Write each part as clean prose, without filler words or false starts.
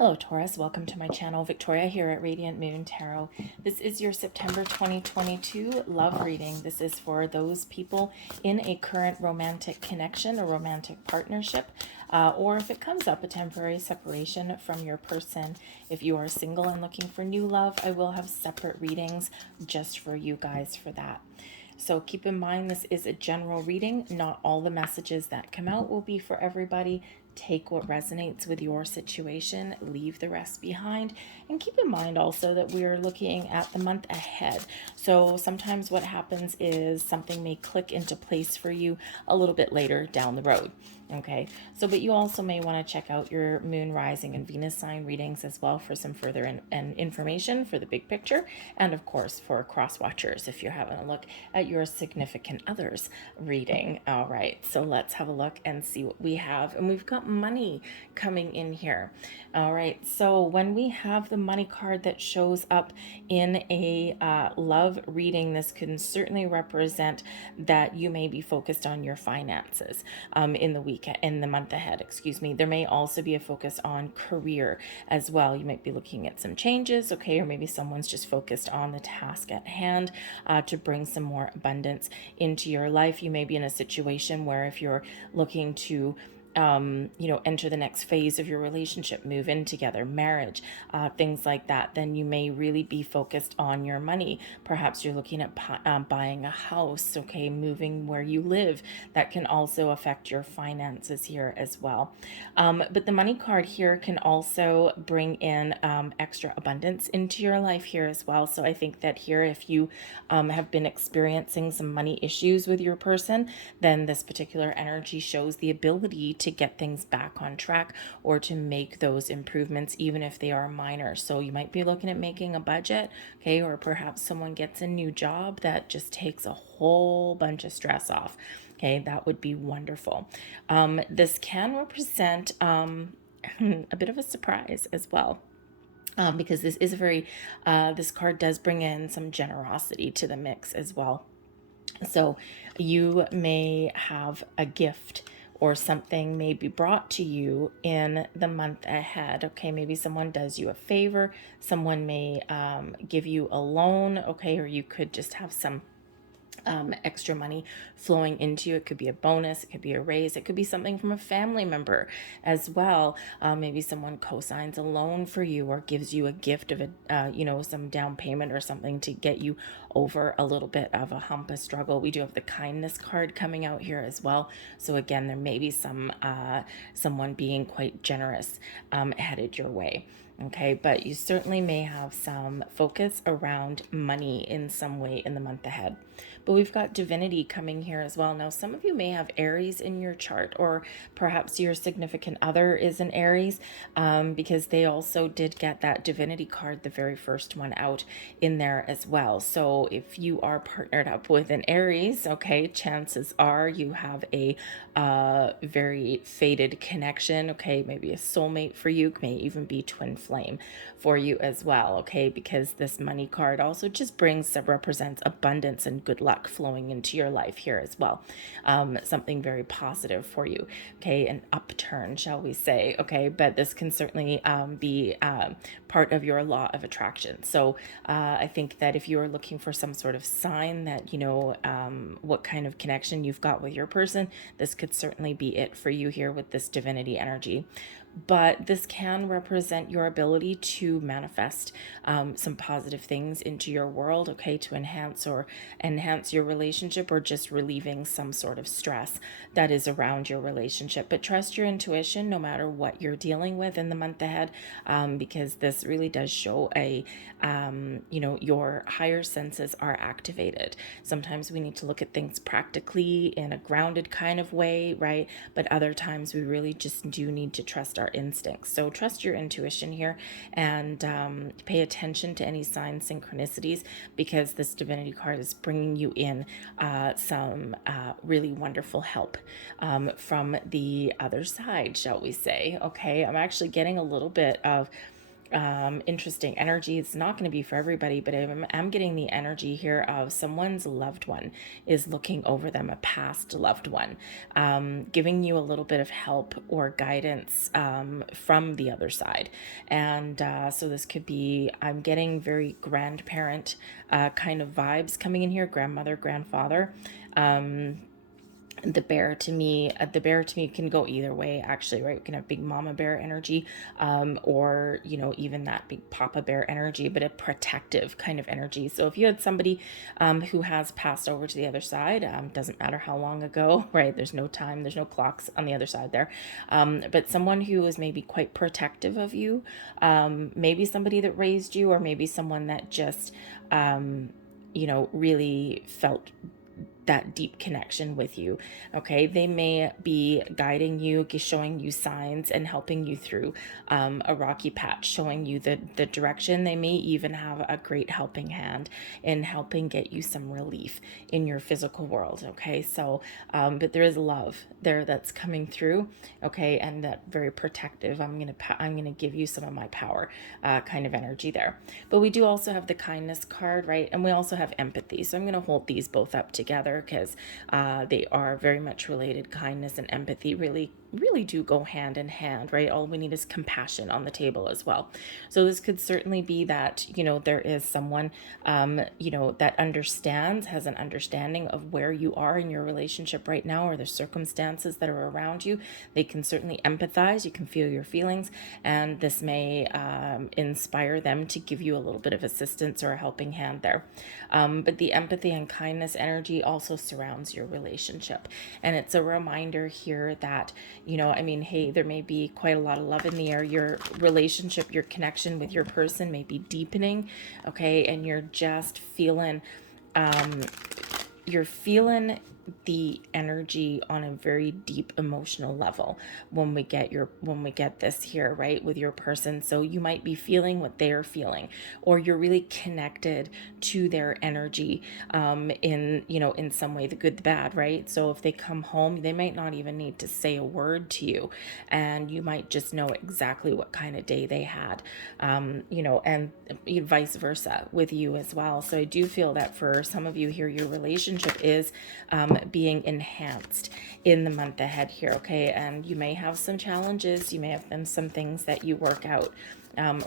Hello Taurus, welcome to my channel. Victoria here at Radiant Moon Tarot. This is your September 2022 love reading. This is for those people in a current romantic connection, a romantic partnership, or if it comes up, a temporary separation from your person. If you are single and looking for new love, I will have separate readings just for you guys for that. So keep in mind, this is a general reading. Not all the messages that come out will be for everybody. Take what resonates with your situation, leave the rest behind, and keep in mind also that we are looking at the month ahead. So sometimes what happens is something may click into place for you a little bit later down the road. Okay, so but you also may want to check out your moon, rising, and Venus sign readings as well for some further information for the big picture, and of course for cross watchers if you're having a look at your significant other's reading. All right, so let's have a look and see what we have. And we've got money coming in here. All right, so when we have the money card that shows up in a love reading, this can certainly represent that you may be focused on your finances in the week, in the month ahead, excuse me. There may also be a focus on career as well. You might be looking at some changes, okay, or maybe someone's just focused on the task at hand to bring some more abundance into your life. You may be in a situation where if you're looking to enter the next phase of your relationship, move in together, marriage, things like that, then you may really be focused on your money. Perhaps you're looking at buying a house, okay, moving where you live. That can also affect your finances here as well. But the money card here can also bring in extra abundance into your life here as well. So I think that here, if you have been experiencing some money issues with your person, then this particular energy shows the ability to get things back on track or to make those improvements, even if they are minor. So you might be looking at making a budget, okay, or perhaps someone gets a new job that just takes a whole bunch of stress off. Okay, that would be wonderful. This can represent a bit of a surprise as well. Because this is a very, this card does bring in some generosity to the mix as well. So you may have a gift or something may be brought to you in the month ahead. Okay, maybe someone does you a favor. Someone may give you a loan, okay, or you could just have some extra money flowing into you. It could be a bonus, it could be a raise, it could be something from a family member as well. Maybe someone co-signs a loan for you or gives you a gift of a some down payment or something to get you over a little bit of a hump, a struggle. We do have the kindness card coming out here as well. So again, there may be someone being quite generous headed your way. Okay, but you certainly may have some focus around money in some way in the month ahead. But we've got divinity coming here as well. Now, some of you may have Aries in your chart, or perhaps your significant other is an Aries, because they also did get that divinity card, the very first one out in there as well. So if you are partnered up with an Aries, okay, chances are you have a very fated connection, okay, maybe a soulmate for you, may even be twin flame for you as well, okay, because this money card also just represents abundance and good luck flowing into your life here as well. Something very positive for you, okay, an upturn, shall we say, okay, but this can certainly be part of your law of attraction. So I think that if you are looking for some sort of sign that, what kind of connection you've got with your person, this could certainly be it for you here with this divinity energy. But this can represent your ability to manifest some positive things into your world, okay, to enhance your relationship, or just relieving some sort of stress that is around your relationship. But trust your intuition no matter what you're dealing with in the month ahead, because this really does show your higher senses are activated. Sometimes we need to look at things practically in a grounded kind of way, right? But other times we really just do need to trust our instincts. So trust your intuition here, and pay attention to any sign synchronicities, because this divinity card is bringing you in some really wonderful help from the other side, shall we say. Okay, I'm actually getting a little bit of interesting energy. It's not going to be for everybody, but I'm getting the energy here of someone's loved one is looking over them, a past loved one, giving you a little bit of help or guidance from the other side. And so this could be, I'm getting very grandparent kind of vibes coming in here, grandmother, grandfather. The bear to me can go either way, actually, right? We can have big mama bear energy, or, you know, even that big papa bear energy, but a protective kind of energy. So if you had somebody who has passed over to the other side, doesn't matter how long ago, right? There's no time, there's no clocks on the other side there. But someone who is maybe quite protective of you, maybe somebody that raised you, or maybe someone that just, you know, really felt that deep connection with you. Okay, they may be guiding you, showing you signs, and helping you through a rocky patch, showing you the direction. They may even have a great helping hand in helping get you some relief in your physical world. Okay, so but there is love there that's coming through. Okay, and that very protective, I'm gonna give you some of my power kind of energy there. But we do also have the kindness card, right? And we also have empathy. So I'm gonna hold these both up together because they are very much related. Kindness and empathy really do go hand in hand, right? All we need is compassion on the table as well. So this could certainly be that, you know, there is someone, you know, that has an understanding of where you are in your relationship right now, or the circumstances that are around you. They can certainly empathize. You can feel your feelings, and this may inspire them to give you a little bit of assistance or a helping hand there. But the empathy and kindness energy also surrounds your relationship. And it's a reminder here that, you know, I mean, hey, there may be quite a lot of love in the air. Your relationship, your connection with your person may be deepening, okay? And you're just feeling, you're feeling the energy on a very deep emotional level when we get this here, right, with your person. So you might be feeling what they're feeling, or you're really connected to their energy in, you know, in some way, the good, the bad, right? So if they come home, they might not even need to say a word to you, and you might just know exactly what kind of day they had, you know, and vice versa with you as well. So I do feel that for some of you here, your relationship is being enhanced in the month ahead here, okay? And you may have some challenges, you may have some things that you work out,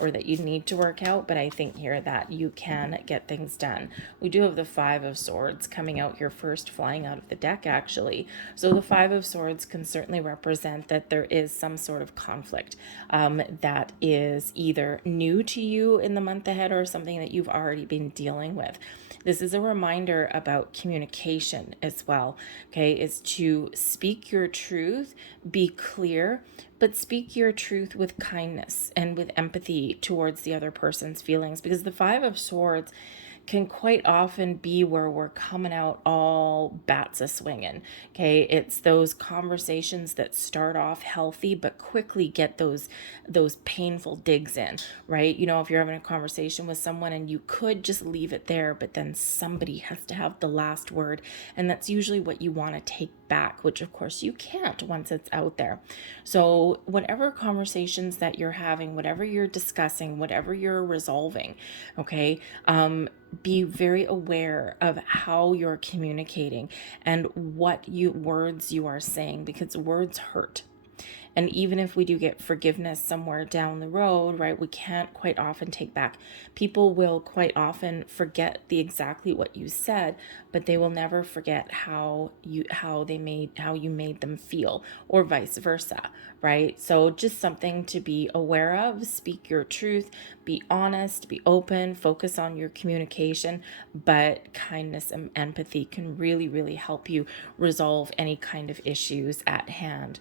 or that you need to work out, but I think here that you can get things done. We do have the Five of Swords coming out here first, flying out of the deck, actually. So the Five of Swords can certainly represent that there is some sort of conflict that is either new to you in the month ahead, or something that you've already been dealing with. This is a reminder about communication as well, okay, is to speak your truth, be clear, but speak your truth with kindness and with empathy towards the other person's feelings, because the Five of Swords can quite often be where we're coming out all bats a swinging. Okay, it's those conversations that start off healthy but quickly get those painful digs in, right? You know, if you're having a conversation with someone and you could just leave it there, but then somebody has to have the last word, and that's usually what you want to take back, which of course you can't once it's out there. So whatever conversations that you're having, whatever you're discussing, whatever you're resolving, okay, be very aware of how you're communicating and what words you are saying, because words hurt. And even if we do get forgiveness somewhere down the road, right, we can't quite often take back. People will quite often forget exactly what you said, but they will never forget how you made them feel, or vice versa, right? So just something to be aware of. Speak your truth, be honest, be open, focus on your communication, but kindness and empathy can really, really help you resolve any kind of issues at hand.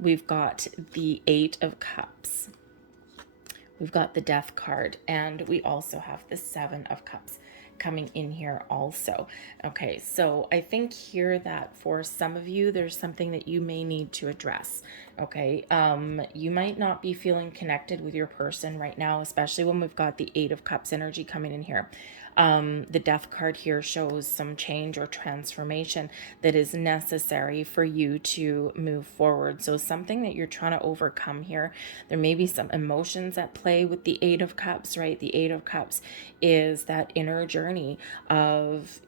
We've got the Eight of Cups. We've got the Death card, and we also have the Seven of Cups coming in here also. Okay, so I think here that for some of you, there's something that you may need to address. Okay, you might not be feeling connected with your person right now, especially when we've got the Eight of Cups energy coming in here. The Death card here shows some change or transformation that is necessary for you to move forward. So something that you're trying to overcome here. There may be some emotions at play with the Eight of Cups, right? The Eight of Cups is that inner journey of,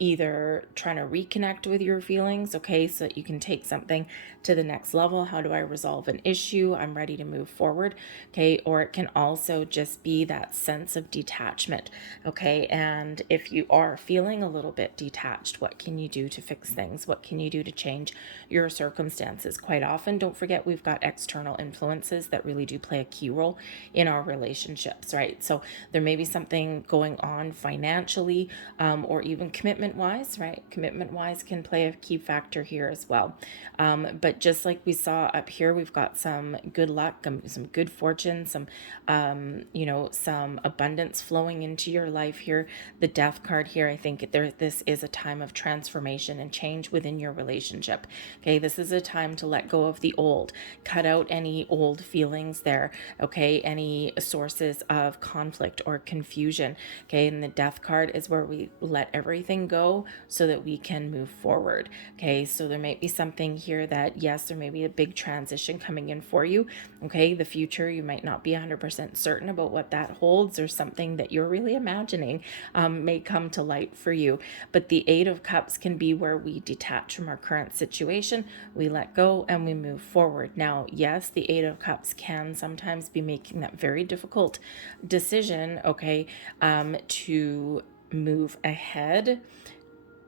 either trying to reconnect with your feelings, okay, so that you can take something to the next level. How do I resolve an issue? I'm ready to move forward, okay? Or it can also just be that sense of detachment, okay? And if you are feeling a little bit detached, what can you do to fix things? What can you do to change your circumstances? Quite often, don't forget, we've got external influences that really do play a key role in our relationships, right? So there may be something going on financially, or even commitment wise, right? Commitment wise can play a key factor here as well. But just like we saw up here, we've got some good luck, some good fortune, some abundance flowing into your life here. The Death card here, I think this is a time of transformation and change within your relationship. Okay, this is a time to let go of the old, cut out any old feelings there. Okay, any sources of conflict or confusion. Okay, and the Death card is where we let everything go so that we can move forward. Okay, so there might be something here that, yes, there may be a big transition coming in for you. Okay, the future, you might not be 100% certain about what that holds, or something that you're really imagining may come to light for you. But the Eight of Cups can be where we detach from our current situation, we let go, and we move forward. Now, yes, the Eight of Cups can sometimes be making that very difficult decision, okay, to move ahead,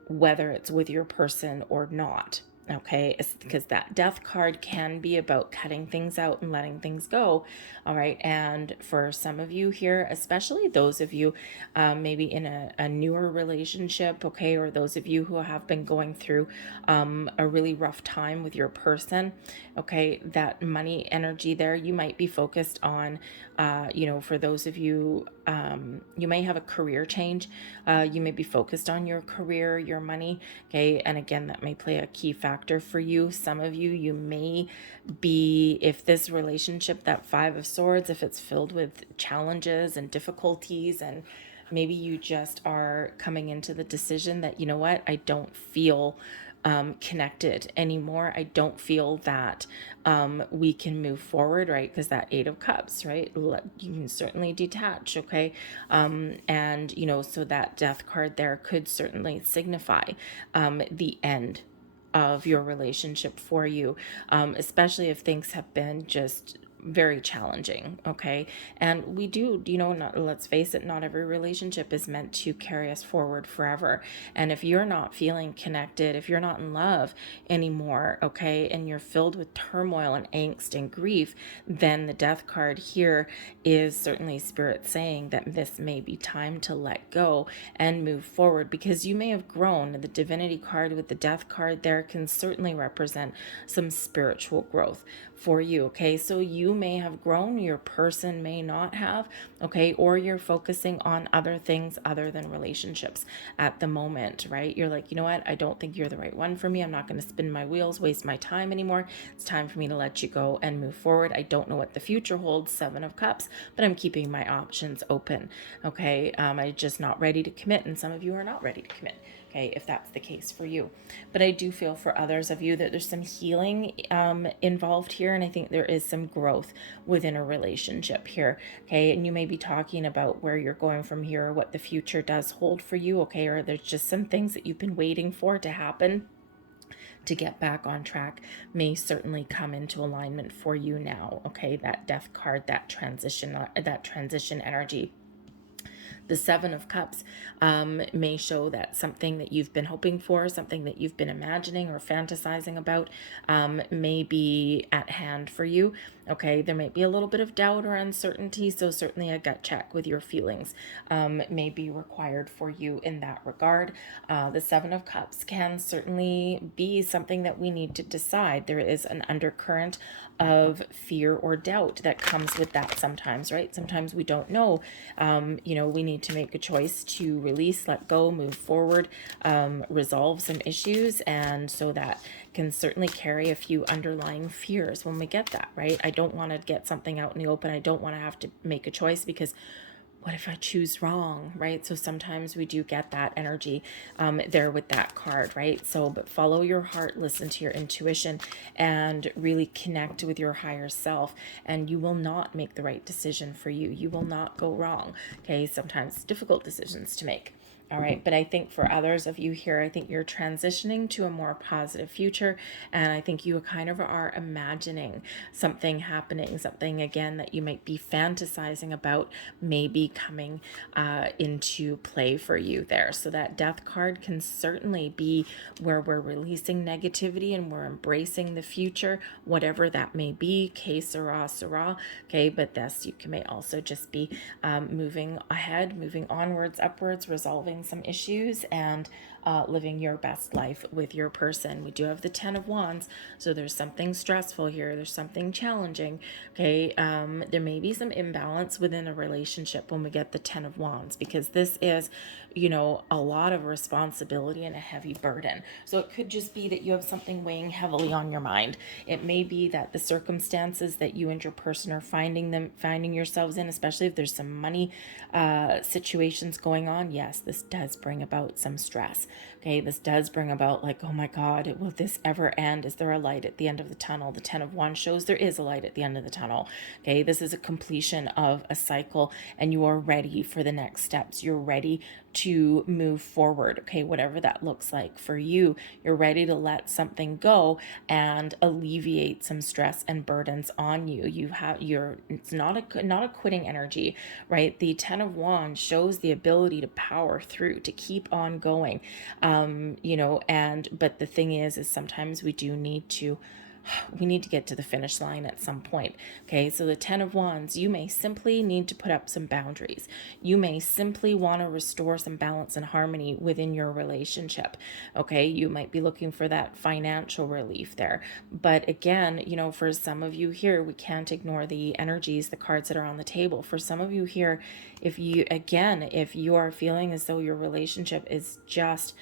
whether it's with your person or not. Okay, because that Death card can be about cutting things out and letting things go. All right, and for some of you here, especially those of you maybe in a newer relationship, okay, or those of you who have been going through a really rough time with your person, okay, that money energy there, you might be focused on, for those of you, you may have a career change. You may be focused on your career, your money, okay, and again, that may play a key factor for you. Some of you, you may be, if this relationship, that Five of Swords, if it's filled with challenges and difficulties, and maybe you just are coming into the decision that, you know what, I don't feel connected anymore. I don't feel that we can move forward, right? Because that Eight of Cups, right? You can certainly detach, okay? And, so that Death card there could certainly signify the end of your relationship for you, especially if things have been just very challenging, okay? And we do, let's face it, not every relationship is meant to carry us forward forever. And if you're not feeling connected, if you're not in love anymore, okay, and you're filled with turmoil and angst and grief, then the Death card here is certainly Spirit saying that this may be time to let go and move forward, because you may have grown. The Divinity card with the Death card there can certainly represent some spiritual growth for you, okay? So you may have grown, your person may not have, okay? Or you're focusing on other things other than relationships at the moment, right? You're like, you know what? I don't think you're the right one for me. I'm not going to spin my wheels, waste my time anymore. It's time for me to let you go and move forward. I don't know what the future holds, Seven of Cups, but I'm keeping my options open, okay? I'm just not ready to commit, and some of you are not ready to commit, okay, if that's the case for you. But I do feel for others of you that there's some healing involved here, and I think there is some growth within a relationship here, okay? And you may be talking about where you're going from here, or what the future does hold for you, okay? Or there's just some things that you've been waiting for to happen to get back on track, may certainly come into alignment for you now, okay? That Death card, that transition energy. The Seven of Cups may show that something that you've been hoping for, something that you've been imagining or fantasizing about, may be at hand for you. Okay, there might be a little bit of doubt or uncertainty, so certainly a gut check with your feelings may be required for you in that regard. The Seven of Cups can certainly be something that we need to decide. There is an undercurrent of fear or doubt that comes with that sometimes, right? Sometimes we don't know. We need to make a choice to release, let go, move forward, resolve some issues, and so that can certainly carry a few underlying fears when we get that, right? I don't want to get something out in the open. I don't want to have to make a choice because what if I choose wrong, right? So sometimes we do get that energy there with that card, right? So, but follow your heart, listen to your intuition, and really connect with your higher self, and you will not make the right decision for you. You will not go wrong, okay? Sometimes difficult decisions to make. All right, but I think for others of you here, I think you're transitioning to a more positive future, and I think you kind of are imagining something happening, something again that you might be fantasizing about maybe coming into play for you there. So that death card can certainly be where we're releasing negativity and we're embracing the future, whatever that may be. Que sera, sera. Okay, but this you may also just be moving ahead, moving onwards, upwards, resolving some issues, and living your best life with your person. We do have the 10 of Wands, so there's something stressful here. There's something challenging. Okay, there may be some imbalance within a relationship when we get the 10 of Wands, because this is, you know, a lot of responsibility and a heavy burden. So it could just be that you have something weighing heavily on your mind. It may be that the circumstances that you and your person are finding yourselves in, especially if there's some money situations going on, yes, this does bring about some stress. Okay, this does bring about like, oh my God, will this ever end? Is there a light at the end of the tunnel? The 10 of Wands shows there is a light at the end of the tunnel. Okay, this is a completion of a cycle, and you are ready for the next steps. You're ready to move forward. Okay, whatever that looks like for you, you're ready to let something go and alleviate some stress and burdens on you. It's not a quitting energy, right? The 10 of Wands shows the ability to power through, to keep on going. You know, but the thing is sometimes we need to get to the finish line at some point. Okay, so the 10 of Wands, you may simply need to put up some boundaries. You may simply want to restore some balance and harmony within your relationship. Okay, you might be looking for that financial relief there. But again, you know, for some of you here, we can't ignore the energies, the cards that are on the table. For some of you here, if you are feeling as though your relationship is just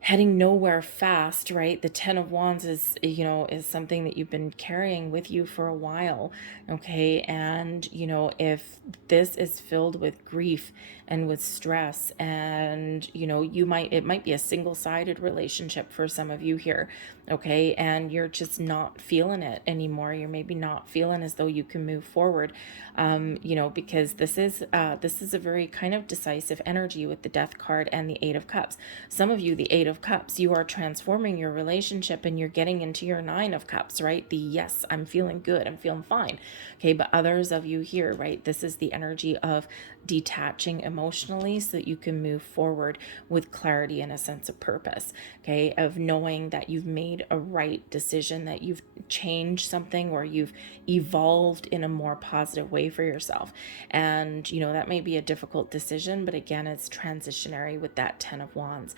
heading nowhere fast, right? The 10 of Wands is, you know, is something that you've been carrying with you for a while, okay? And, you know, if this is filled with grief and with stress, and, you know, it might be a single-sided relationship for some of you here, okay? And you're just not feeling it anymore. You're maybe not feeling as though you can move forward, you know, because this is a very kind of decisive energy with the Death card and the 8 of Cups. Some of you, the 8 of Cups, you are transforming your relationship and you're getting into your 9 of Cups, right? The yes, I'm feeling good, I'm feeling fine. Okay, but others of you here, right? This is the energy of detaching emotionally so that you can move forward with clarity and a sense of purpose, okay? Of knowing that you've made a right decision, that you've changed something, or you've evolved in a more positive way for yourself. And, you know, that may be a difficult decision, but again, it's transitionary with that 10 of Wands.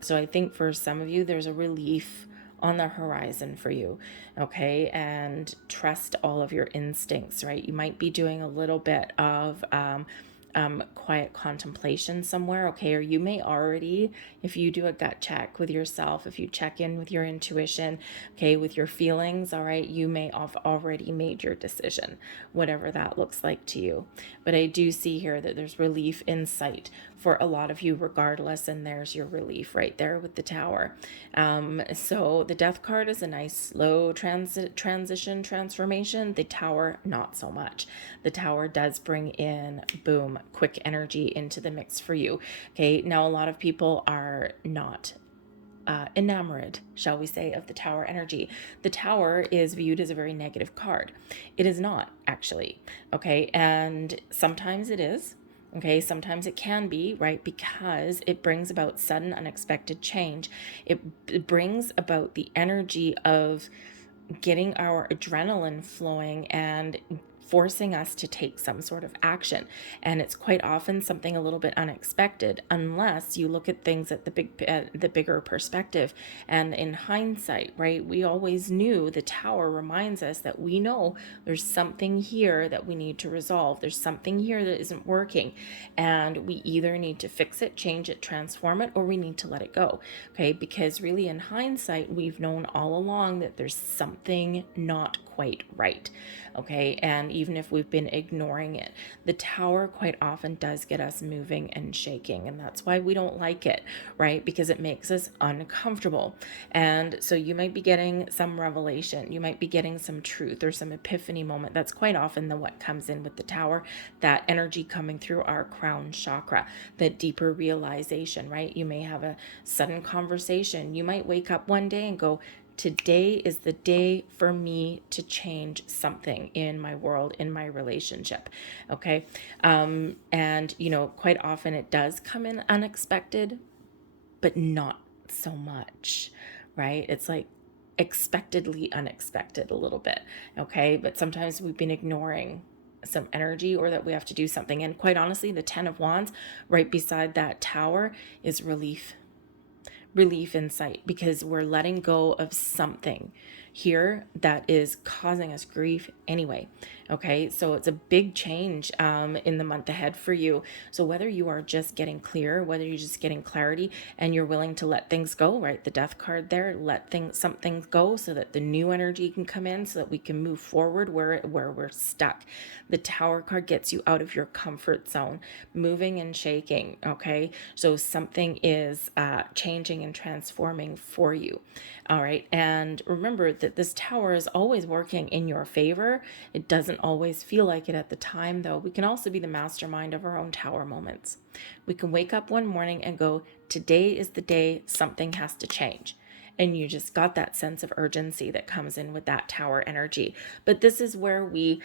So I think for some of you, there's a relief on the horizon for you, okay? And trust all of your instincts, right? You might be doing a little bit of quiet contemplation somewhere, okay? Or you may already, if you do a gut check with yourself, if you check in with your intuition, okay, with your feelings, all right, you may have already made your decision, whatever that looks like to you. But I do see here that there's relief in sight for a lot of you regardless, and there's your relief right there with the Tower. So the Death card is a nice slow transition transformation. The Tower, not so much. The Tower does bring in, boom, quick energy into the mix for you. Okay, now a lot of people are not enamored, shall we say, of the Tower energy. The Tower is viewed as a very negative card. It is not, actually, okay? And sometimes it is, okay? Sometimes it can be, right? Because it brings about sudden, unexpected change. It brings about the energy of getting our adrenaline flowing and forcing us to take some sort of action. And it's quite often something a little bit unexpected, unless you look at things at the bigger perspective. And in hindsight, right, we always knew. The Tower reminds us that we know there's something here that we need to resolve. There's something here that isn't working, and we either need to fix it, change it, transform it, or we need to let it go. Okay, because really in hindsight, we've known all along that there's something not quite right. Okay, and even if we've been ignoring it. The Tower quite often does get us moving and shaking, and that's why we don't like it, right? Because it makes us uncomfortable. And so you might be getting some revelation, you might be getting some truth or some epiphany moment. That's quite often what comes in with the Tower, that energy coming through our crown chakra, the deeper realization, right? You may have a sudden conversation. You might wake up one day and go, today is the day for me to change something in my world, in my relationship. Okay. And, quite often it does come in unexpected, but not so much, right? It's like expectedly unexpected a little bit. Okay. But sometimes we've been ignoring some energy, or that we have to do something. And quite honestly, the 10 of Wands right beside that Tower is relief in sight, because we're letting go of something here that is causing us grief anyway. Okay, so it's a big change in the month ahead for you. So whether you are just getting clear, whether you're just getting clarity and you're willing to let things go, right? The Death card there, let something go so that the new energy can come in, so that we can move forward where we're stuck. The Tower card gets you out of your comfort zone, moving and shaking. Okay, so something is changing and transforming for you. All right, and remember that this Tower is always working in your favor. It doesn't always feel like it at the time, though. We can also be the mastermind of our own Tower moments. We can wake up one morning and go, today is the day something has to change. And you just got that sense of urgency that comes in with that Tower energy. But this is where we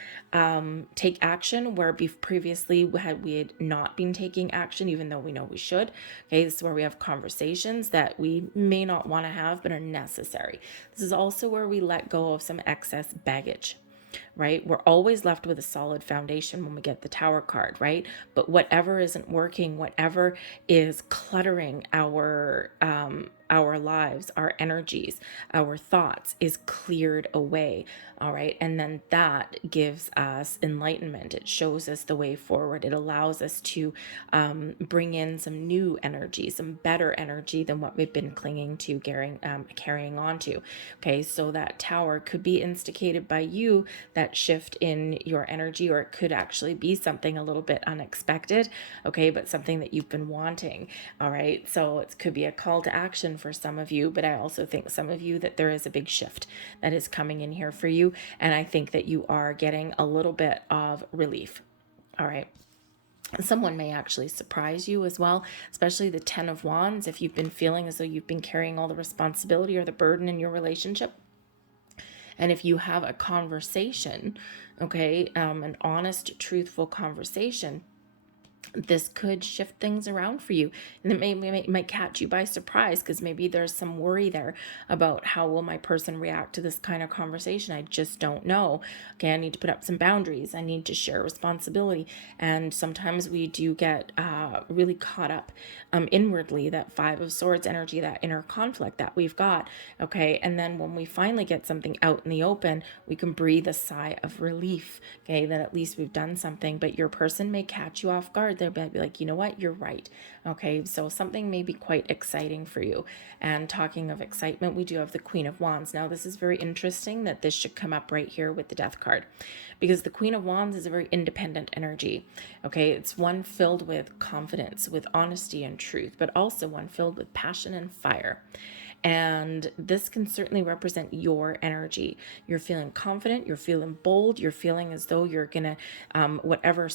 take action, where previously we had not been taking action, even though we know we should. Okay, this is where we have conversations that we may not want to have, but are necessary. This is also where we let go of some excess baggage. Right? We're always left with a solid foundation when we get the Tower card, right? But whatever isn't working, whatever is cluttering our lives, our energies, our thoughts, is cleared away. All right. And then that gives us enlightenment. It shows us the way forward. It allows us to bring in some new energy, some better energy than what we've been clinging to, carrying on to. Okay. So that Tower could be instigated by you, that shift in your energy, or it could actually be something a little bit unexpected. Okay. But something that you've been wanting. All right. So it could be a call to action for some of you, but I also think some of you that there is a big shift that is coming in here for you. And I think that you are getting a little bit of relief. All right. Someone may actually surprise you as well, especially the 10 of Wands. If you've been feeling as though you've been carrying all the responsibility or the burden in your relationship, and if you have a conversation, okay, an honest, truthful conversation, this could shift things around for you, and it might catch you by surprise, because maybe there's some worry there about how will my person react to this kind of conversation. I just don't know. Okay, I need to put up some boundaries. I need to share responsibility. And sometimes we do get really caught up inwardly, that 5 of Swords energy, that inner conflict that we've got. Okay, and then when we finally get something out in the open, we can breathe a sigh of relief. Okay, that at least we've done something. But your person may catch you off guard. They'll be like, you know what, you're right. Okay, so something may be quite exciting for you. And talking of excitement, we do have the Queen of Wands. Now, this is very interesting that this should come up right here with the Death card, because the Queen of Wands is a very independent energy. Okay, it's one filled with confidence, with honesty and truth, but also one filled with passion and fire. And this can certainly represent your energy. You're feeling confident, you're feeling bold, you're feeling as though you're gonna, whatever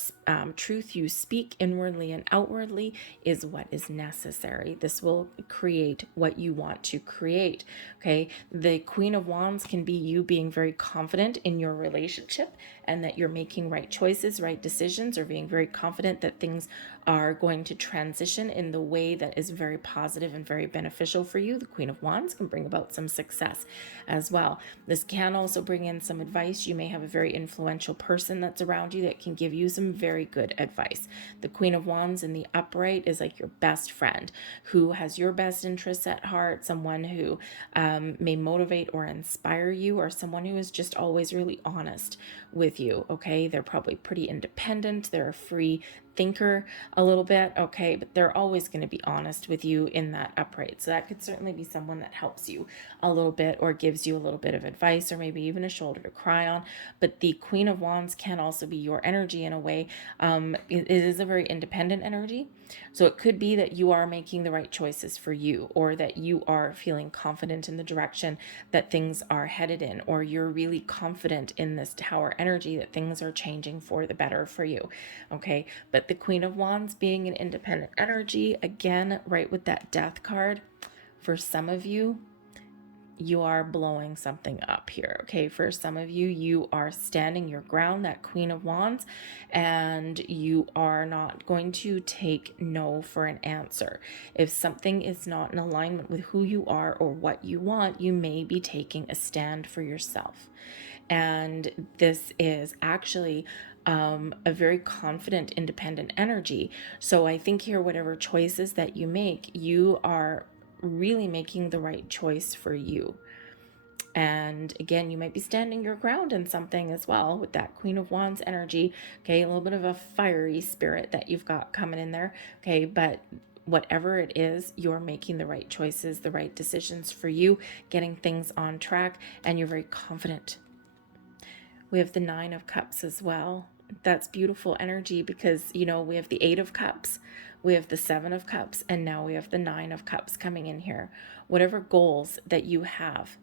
truth you speak inwardly and outwardly is what is necessary. This will create what you want to create. Okay, the Queen of Wands can be you being very confident in your relationship, and that you're making right choices, right decisions, or being very confident that things are going to transition in the way that is very positive and very beneficial for you. The Queen of Wands can bring about some success as well. This can also bring in some advice. You may have a very influential person that's around you that can give you some very good advice. The Queen of Wands in the upright is like your best friend who has your best interests at heart, someone who may motivate or inspire you, or someone who is just always really honest with you. Okay, they're probably pretty independent, they're a free thinker a little bit, okay, but they're always going to be honest with you in that upright. So that could certainly be someone that helps you a little bit or gives you a little bit of advice or maybe even a shoulder to cry on. But the Queen of Wands can also be your energy in a way. It is a very independent energy. So it could be that you are making the right choices for you, or that you are feeling confident in the direction that things are headed in, or you're really confident in this Tower energy that things are changing for the better for you. Okay, but the Queen of Wands being an independent energy, again, right with that Death card, for some of you, you are blowing something up here. Okay, for some of you, you are standing your ground, that Queen of Wands, and you are not going to take no for an answer. If something is not in alignment with who you are or what you want, you may be taking a stand for yourself. And this is actually a very confident, independent energy. So I think here, whatever choices that you make, you are really making the right choice for you. And again, you might be standing your ground in something as well with that Queen of Wands energy. Okay, a little bit of a fiery spirit that you've got coming in there. Okay, but whatever it is, you're making the right choices, the right decisions for you, getting things on track, and you're very confident. We have the Nine of Cups as well. That's beautiful energy because, you know, we have the Eight of Cups, we have the Seven of Cups, and now we have the Nine of Cups coming in here. Whatever goals that you have,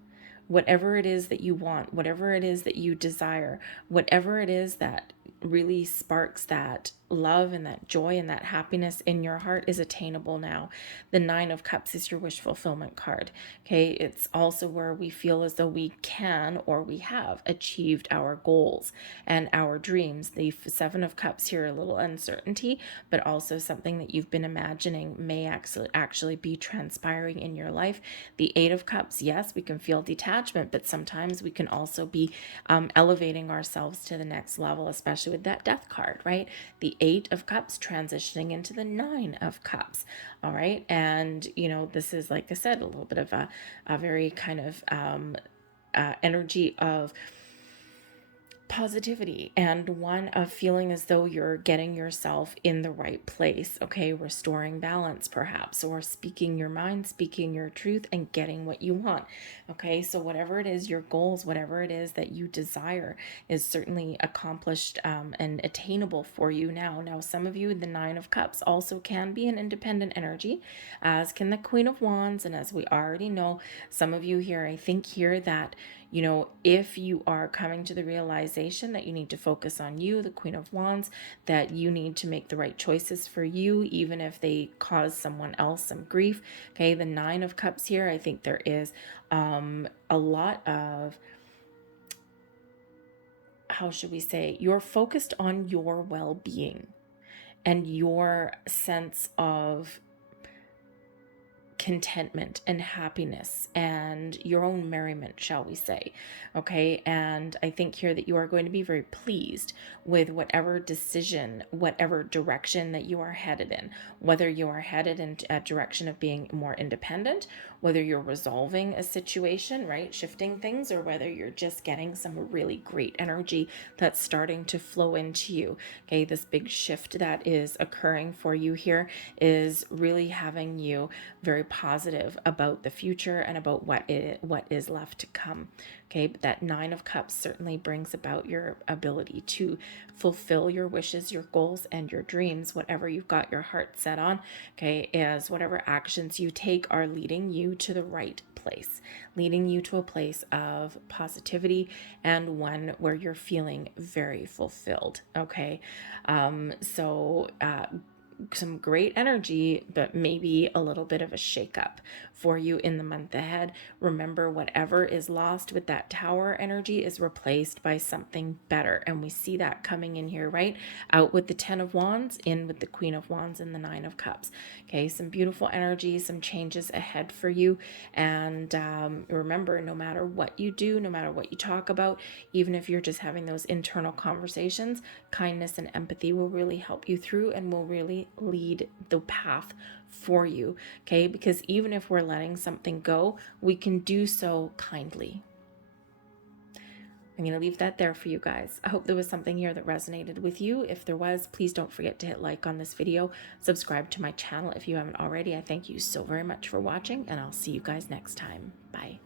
whatever it is that you want, whatever it is that you desire, whatever it is that really sparks that love and that joy and that happiness in your heart is attainable now. The Nine of Cups is your wish fulfillment card. Okay, it's also where we feel as though we can or we have achieved our goals and our dreams. The Seven of Cups here, a little uncertainty, but also something that you've been imagining may actually be transpiring in your life. The Eight of Cups, yes, we can feel detachment, but sometimes we can also be elevating ourselves to the next level, especially with that Death card, right? The Eight of Cups transitioning into the Nine of Cups. All right. And, you know, this is, like I said, a little bit of a very kind of energy of positivity and one of feeling as though you're getting yourself in the right place. Okay, restoring balance perhaps, or speaking your mind, speaking your truth, and getting what you want. Okay, so whatever it is, your goals, whatever it is that you desire is certainly accomplished and attainable for you now. Now, some of you, the Nine of Cups also can be an independent energy, as can the Queen of Wands. And as we already know, some of you here, I think here that, you know, if you are coming to the realization that you need to focus on you, the Queen of Wands, that you need to make the right choices for you, even if they cause someone else some grief. Okay, the Nine of Cups here, I think there is a lot of, how should we say, you're focused on your well-being and your sense of contentment and happiness and your own merriment, shall we say. Okay, and I think here that you are going to be very pleased with whatever decision, whatever direction that you are headed in, whether you are headed in a direction of being more independent, whether you're resolving a situation, right, shifting things, or whether you're just getting some really great energy that's starting to flow into you. Okay, this big shift that is occurring for you here is really having you very positive about the future and about what is left to come. Okay, but that Nine of Cups certainly brings about your ability to fulfill your wishes, your goals, and your dreams, whatever you've got your heart set on. Okay, as whatever actions you take are leading you to the right place, leading you to a place of positivity and one where you're feeling very fulfilled. Okay, so some great energy, but maybe a little bit of a shakeup for you in the month ahead. Remember, whatever is lost with that Tower energy is replaced by something better. And we see that coming in here, right? Out with the Ten of Wands, in with the Queen of Wands and the Nine of Cups. Okay, some beautiful energy, some changes ahead for you. And remember, no matter what you do, no matter what you talk about, even if you're just having those internal conversations, kindness and empathy will really help you through and will really lead the path for you. Okay, because even if we're letting something go, we can do so kindly. I'm going to leave that there for you guys. I hope there was something here that resonated with you. If there was, please don't forget to hit like on this video. Subscribe to my channel if you haven't already. I thank you so very much for watching, and I'll see you guys next time. Bye.